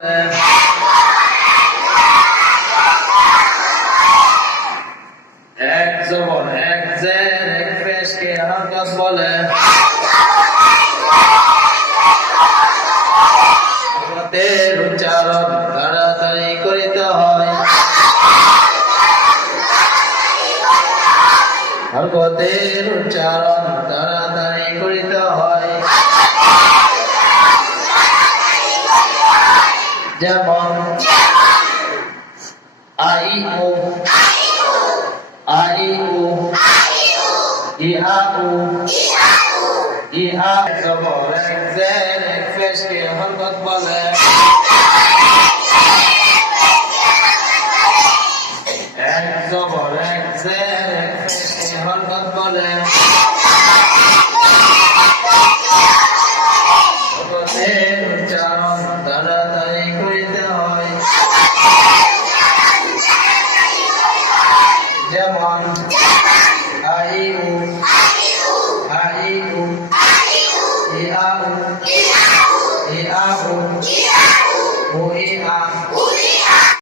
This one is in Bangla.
এক জবর এক জের এক পেশকে হরকত বলে। হরকতের উচ্চারণ তাড়াতাড়ি করিতে হয়। হরকতের উচ্চারণ তাড়াতাড়ি করিতে হয়। যেমন আই ও আই ও ইহা ও ইহা। জবর এক জের এক পেশকে হরকত বলে। এক জবর এক জের এক পেশকে হরকত বলে। হরকতের উচ্চারণ তাড়াতাড়ি করিতে হয়। যেমন